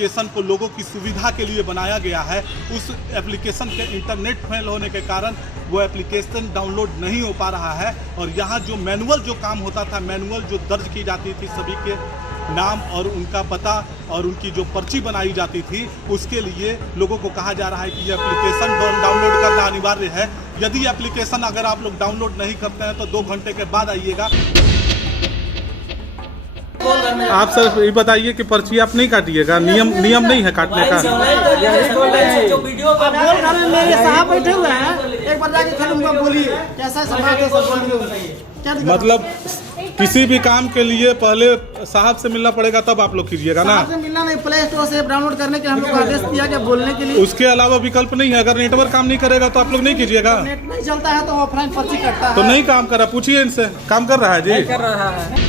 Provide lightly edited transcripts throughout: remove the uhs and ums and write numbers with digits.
Application को लोगों की सुविधा के लिए बनाया गया है, उस एप्लीकेशन के इंटरनेट फेल होने के कारण वो एप्लीकेशन डाउनलोड नहीं हो पा रहा है। और यहाँ जो मैनुअल जो काम होता था, मैनुअल जो दर्ज की जाती थी सभी के नाम और उनका पता और उनकी जो पर्ची बनाई जाती थी, उसके लिए लोगों को कहा जा रहा है कि ये एप्लीकेशन डाउनलोड करना अनिवार्य है। यदि एप्लीकेशन अगर आप लोग डाउनलोड नहीं करते हैं तो 2 घंटे के बाद आइएगा। आप सर ये बताइए कि पर्ची आप नहीं काटिएगा, नियम नहीं है काटने का। जो वीडियो का मेरे साहब बैठे हुए हैं, एक बार जाके फिर उनको बोलिए कैसा मतलब किसी भी काम के लिए पहले साहब से मिलना पड़ेगा तब आप लोग कीजिएगा ना। साहब से मिलना नहीं, प्ले स्टोर से डाउनलोड करने के हम लोग आदेश दिया गया बोलने के लिए। उसके अलावा विकल्प नहीं है। अगर नेटवर्क काम नहीं करेगा तो आप लोग नहीं कीजिएगा। नेट नहीं चलता है तो ऑफलाइन पर्ची कटता है तो नहीं काम कर रहा, पूछिए इनसे। काम कर रहा है जी, कर रहा है।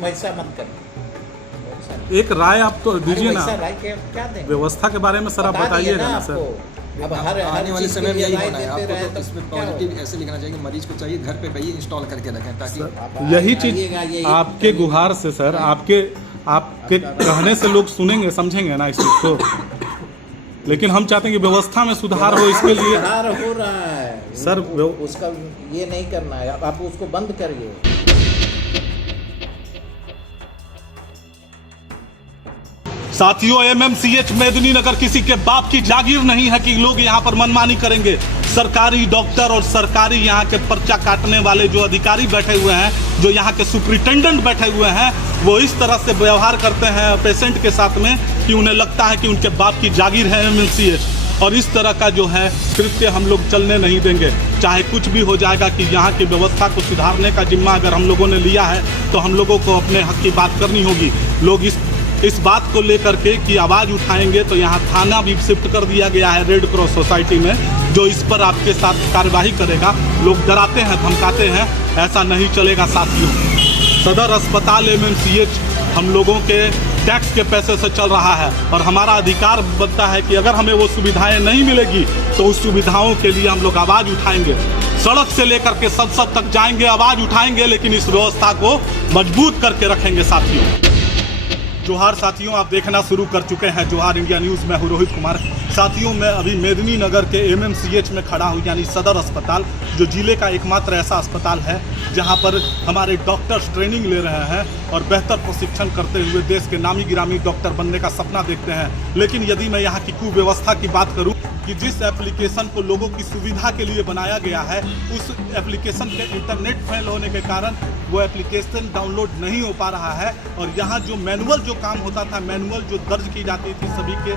वैसा मत कर। एक राय आप तो दीजिए ना वैसा राय क्या दें? व्यवस्था के बारे में सर आप बताइएगा ना सर। अब हर आने वाले समय में यही होना है। देते रहे आपको तो इसमें पॉजिटिव ऐसे लिखना चाहिए कि मरीज को चाहिए घर पे कहीं इंस्टॉल करके रखें ताकि यही चीज आपके गुहार से सर, आपके कहने से लोग सुनेंगे समझेंगे ना इस चीज को। लेकिन हम चाहते हैं कि व्यवस्था में सुधार हो, इसके लिए सुधार हो रहा है सर। उसका ये नहीं करना है, आप उसको बंद करिए। साथियों, एमएमसीएच मेदिनीनगर किसी के बाप की जागीर नहीं है कि लोग यहाँ पर मनमानी करेंगे। सरकारी डॉक्टर और सरकारी यहाँ के पर्चा काटने वाले जो अधिकारी बैठे हुए हैं, जो यहाँ के सुपरिटेंडेंट बैठे हुए हैं, वो इस तरह से व्यवहार करते हैं पेशेंट के साथ में कि उन्हें लगता है कि उनके बाप की जागीर है एमएमसीएच। और इस तरह का जो है कृत्य हम लोग चलने नहीं देंगे। चाहे कुछ भी हो जाएगा कि यहाँ की व्यवस्था को सुधारने का जिम्मा अगर हम लोगों ने लिया है तो हम लोगों को अपने हक की बात करनी होगी। लोग इस बात को लेकर के कि आवाज़ उठाएंगे तो यहाँ थाना भी शिफ्ट कर दिया गया है रेड क्रॉस सोसाइटी में, जो इस पर आपके साथ कार्रवाई करेगा। लोग डराते हैं, धमकाते हैं, ऐसा नहीं चलेगा साथियों। सदर अस्पताल एमएमसीएच हम लोगों के टैक्स के पैसे से चल रहा है और हमारा अधिकार बनता है कि अगर हमें वो सुविधाएं नहीं मिलेगी तो उस सुविधाओं के लिए हम लोग आवाज़ उठाएंगे। सड़क से लेकर के संसद तक जाएंगे, आवाज़ उठाएंगे, लेकिन इस व्यवस्था को मजबूत करके रखेंगे साथियों। जोहार साथियों, आप देखना शुरू कर चुके हैं जोहार इंडिया न्यूज़। मैं हूं रोहित कुमार। साथियों, मैं अभी मेदिनीनगर के एमएमसीएच में खड़ा हूं, यानी सदर अस्पताल, जो जिले का एकमात्र ऐसा अस्पताल है जहां पर हमारे डॉक्टर्स ट्रेनिंग ले रहे हैं और बेहतर प्रशिक्षण करते हुए देश के नामी गिरामी डॉक्टर बनने का सपना देखते हैं। लेकिन यदि मैं यहाँ की कुव्यवस्था की बात करूँ कि जिस एप्लीकेशन को लोगों की सुविधा के लिए बनाया गया है, उस एप्लीकेशन के इंटरनेट फेल होने के कारण वो एप्लीकेशन डाउनलोड नहीं हो पा रहा है। और यहाँ जो मैनुअल जो काम होता था, मैनुअल जो दर्ज की जाती थी सभी के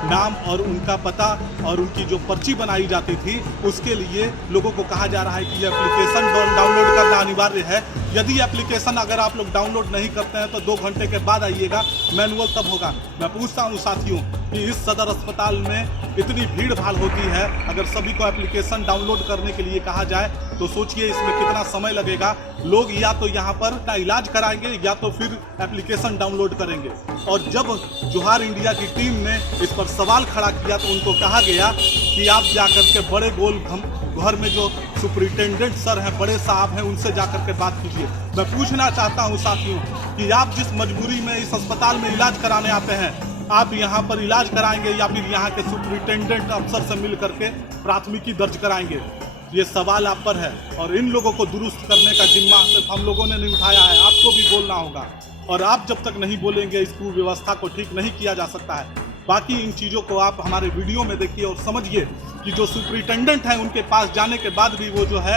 नाम और उनका पता और उनकी जो पर्ची बनाई जाती थी, उसके लिए लोगों को कहा जा रहा है कि ये एप्लीकेशन डाउनलोड करना अनिवार्य है। यदि एप्लीकेशन अगर आप लोग डाउनलोड नहीं करते हैं तो 2 घंटे के बाद आइएगा, मैनुअल तब होगा। मैं पूछता हूँ साथियों कि इस सदर अस्पताल में इतनी भीड़ भाड़ होती है, अगर सभी को एप्लीकेशन डाउनलोड करने के लिए कहा जाए तो सोचिए इसमें कितना समय लगेगा। लोग या तो यहाँ पर इलाज कराएंगे या तो फिर एप्लीकेशन डाउनलोड करेंगे। और जब जोहार इंडिया की टीम ने इस पर सवाल खड़ा किया तो उनको कहा गया कि आप जाकर के बड़े गोल घर में जो सुपरिटेंडेंट सर हैं, बड़े साहब हैं, उनसे जाकर के बात कीजिए। मैं पूछना चाहता हूं साथियों कि आप जिस मजबूरी में इस अस्पताल में इलाज कराने आते हैं, आप यहाँ पर इलाज कराएंगे या फिर यहाँ के सुपरिटेंडेंट अफसर से मिल करके प्राथमिकी दर्ज कराएंगे? ये सवाल आप पर है और इन लोगों को दुरुस्त करने का जिम्मा सिर्फ हम लोगों ने नहीं उठाया है, आपको भी बोलना होगा। और आप जब तक नहीं बोलेंगे इस कुव्यवस्था को ठीक नहीं किया जा सकता है। बाकी इन चीज़ों को आप हमारे वीडियो में देखिए और समझिए कि जो सुपरिटेंडेंट हैं उनके पास जाने के बाद भी वो जो है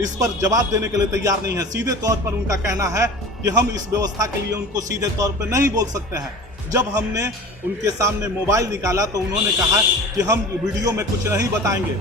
इस पर जवाब देने के लिए तैयार नहीं है। सीधे तौर पर उनका कहना है कि हम इस व्यवस्था के लिए उनको सीधे तौर पर नहीं बोल सकते हैं। जब हमने उनके सामने मोबाइल निकाला तो उन्होंने कहा कि हम वीडियो में कुछ नहीं बताएंगे,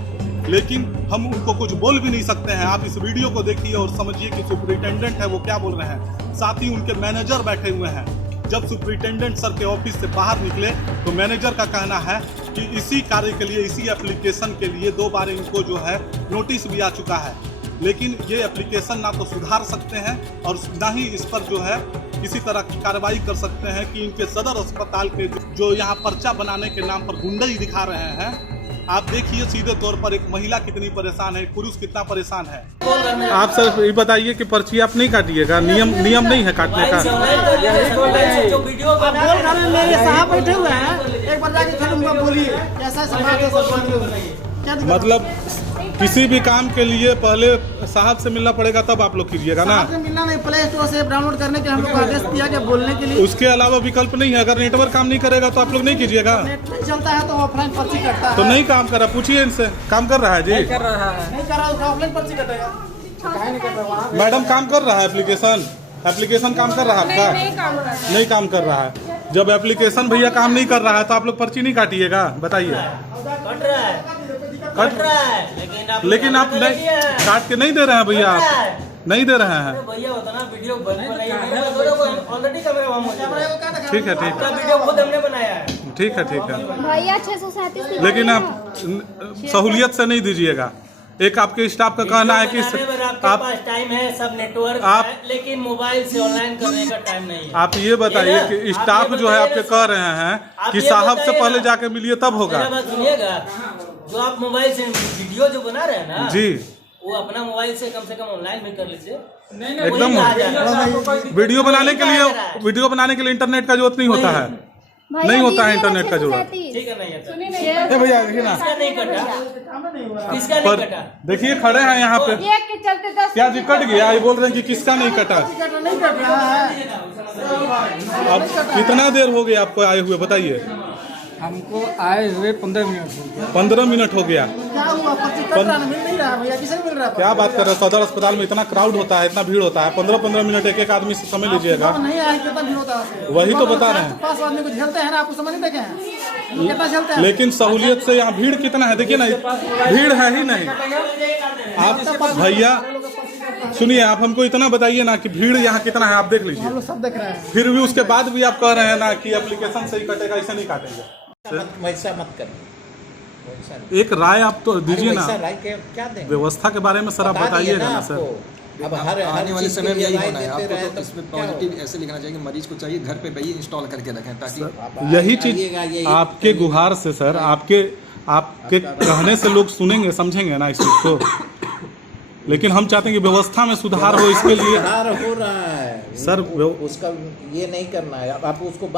लेकिन हम उनको कुछ बोल भी नहीं सकते हैं। आप इस वीडियो को देखिए और समझिए कि सुपरिटेंडेंट है वो क्या बोल रहे हैं। साथ ही उनके मैनेजर बैठे हुए हैं। जब सुपरिटेंडेंट सर के ऑफिस से बाहर निकले तो मैनेजर का कहना है कि इसी कार्य के लिए, इसी एप्लीकेशन के लिए 2 बार इनको जो है नोटिस भी आ चुका है, लेकिन ये एप्लीकेशन ना तो सुधार सकते हैं और ना ही इस पर जो है किसी तरह की कार्रवाई कर सकते हैं कि इनके सदर अस्पताल के जो यहाँ पर्चा बनाने के नाम पर गुंडई दिखा रहे हैं, आप देखिए सीधे तौर पर एक महिला कितनी परेशान है, पुरुष कितना परेशान है। आप सर ये बताइए कि पर्ची आप नहीं काटिएगा, नियम नहीं है काटने का। जो वीडियो आप बोल रहे हैं, मेरे साहब बैठे हुए हैं, एक बार जाके फिर उनको बोलिए कैसा बात है, सब बोलिए क्या दिक्कत है? मतलब किसी भी काम के लिए पहले साहब से मिलना पड़ेगा तब आप लोग कीजिएगा ना। साहब से मिलना नहीं, प्ले स्टोर से डाउनलोड करने के हम लोग को आदेश दिया गया बोलने के लिए। उसके अलावा विकल्प नहीं है। अगर नेटवर्क काम नहीं करेगा तो आप लोग नहीं कीजिएगा। नेट नहीं चलता है तो ऑफलाइन पर्ची कटता है। तो नहीं काम कर रहा, पूछिए इनसे। काम कर रहा है जी? नहीं कर रहा है, ऑफलाइन पर्ची कटेगा। काहे नहीं कर रहा वहाँ? मैडम काम कर रहा है एप्लीकेशन काम कर रहा है आपका? नहीं काम कर रहा है। जब एप्लीकेशन भैया काम नहीं कर रहा है तो आप लोग पर्ची नहीं काटिएगा, बताइए। कट रहा है लेकिन आप नहीं काट के नहीं दे रहे हैं भैया, आप नहीं दे रहे हैं। भैया होता ना वीडियो ऑलरेडी कैमरा ऑन हो जाएगा। ठीक है ठीक है वीडियो खुद हमने बनाया है। ठीक है ठीक है, भैया 637 लेकिन आप सहूलियत से नहीं दीजिएगा। एक आपके स्टाफ का कहना है कि आपके आप पास टाइम है, सब नेटवर्क आप- है, लेकिन मोबाइल से ऑनलाइन करने का टाइम नहीं है। आप ये बताइए कि स्टाफ जो है आपके कह रहे हैं कि साहब से पहले जाके मिलिए तब होगा। मेरा बात सुनिएगा, जो आप मोबाइल से वीडियो जो बना रहे हैं ना जी, वो अपना मोबाइल से कम ऑनलाइन भी कर लीजिए। एकदम वीडियो बनाने के लिए इंटरनेट का जरूरत नहीं होता है, नहीं होता है इंटरनेट का जरूरत। ठीक है, नहीं ए भैया देखिए ना, इसका नहीं कटा, किसका नहीं पर कटा? देखिए खड़े हैं यहाँ पे, के चलते 10 क्या जी कट गया? ये बोल रहे हैं कि किसका नहीं कटा। नहीं कट रहा है। अब कितना देर हो गया आपको आए हुए, बताइए। हमको आए हुए 15 मिनट हो गए। 15 मिनट हो गया। क्या हुआ? पर्ची कट रहा है, मिल नहीं रहा भैया, किसे मिल रहा है? क्या बात कर रहे हैं? सदर अस्पताल में इतना क्राउड होता है, इतना भीड़ होता है, 15-15 मिनट एक आदमी से समय लीजिएगा। नहीं आए, कितना भीड़ होता है? वही तो बता रहे हैं। 5 आदमी को झेलते हैं ना, आपको समझ नहीं देखे हैं कितना झेलते हैं? लेकिन सहूलियत से यहाँ भीड़ कितना है, देखिए ना, भीड़ है ही नहीं। आप भैया सुनिए, आप हमको इतना बताइए ना कि भीड़ यहाँ कितना है, आप देख लीजिए। हम लोग सब देख रहे हैं। फिर भी उसके बाद भी आप कह रहे हैं ना कि एप्लीकेशन से ही कटेगा, इसे नहीं काटेंगे। वैसा मत कर, वैसा नहीं। एक राय आप तो दीजिए ना, वैसा राय क्या देंगे? व्यवस्था के बारे में सर आप बता दिए बताइएगा ना सर। आपको। अब हर आने वाले चीज़ के समय में लिए यही राय होना है। देते आपको रहे तो तो इसमें क्या पॉजिटिव ऐसे लिखना चाहिए कि मरीज को चाहिए घर पे वही इंस्टॉल करके रखें, ताकि आप यही आइएगा, चीज यही आपके गुहार से सर, आपके कहने से लोग सुनेंगे, समझेंगे ना इस चीज को। लेकिन हम चाहते हैं कि व्यवस्था में सुधार हो, इसके लिए सुधार हो रहा है सर उसका ये नहीं करना है। आप उसको